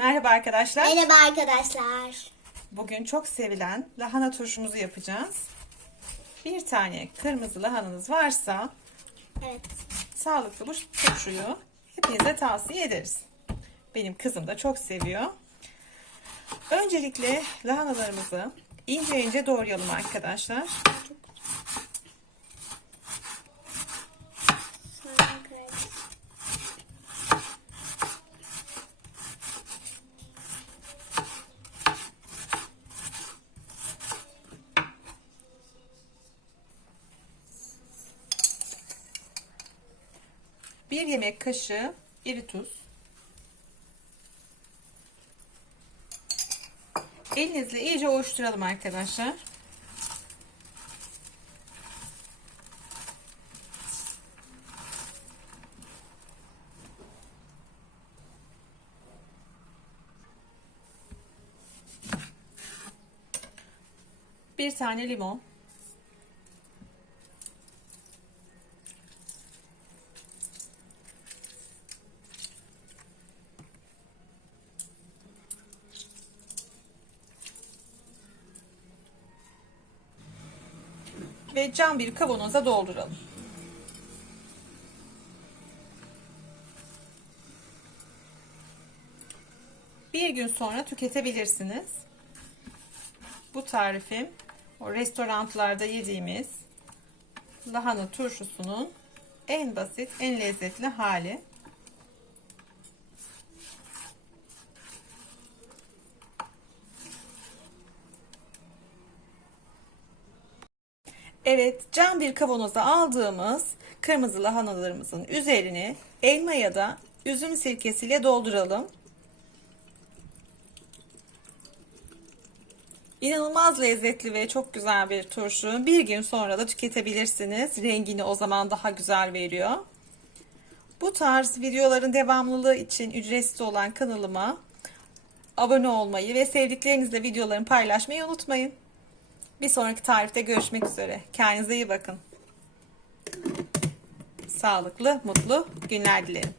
Merhaba arkadaşlar. Merhaba arkadaşlar. Bugün çok sevilen lahana turşumuzu yapacağız. Bir tane kırmızı lahananız varsa Evet. sağlıklı bu turşuyu hepinize tavsiye ederiz. Benim kızım da çok seviyor. Öncelikle lahanalarımızı ince ince doğrayalım arkadaşlar. Sonra 1 yemek kaşığı iri tuz. Elinizle iyice oluşturalım arkadaşlar. Bir tane limon. Ve cam bir kavanoza dolduralım. Bir gün sonra tüketebilirsiniz. Bu tarifim o restoranlarda yediğimiz lahana turşusunun en basit, en lezzetli hali. Evet, cam bir kavanoza aldığımız kırmızı lahanalarımızın üzerine elma ya da üzüm sirkesiyle dolduralım. İnanılmaz lezzetli ve çok güzel bir turşu. Bir gün sonra da tüketebilirsiniz. Rengini o zaman daha güzel veriyor. Bu tarz videoların devamlılığı için ücretsiz olan kanalıma abone olmayı ve sevdiklerinizle videolarımı paylaşmayı unutmayın. Bir sonraki tarifte görüşmek üzere. Kendinize iyi bakın. Sağlıklı, mutlu günler dilerim.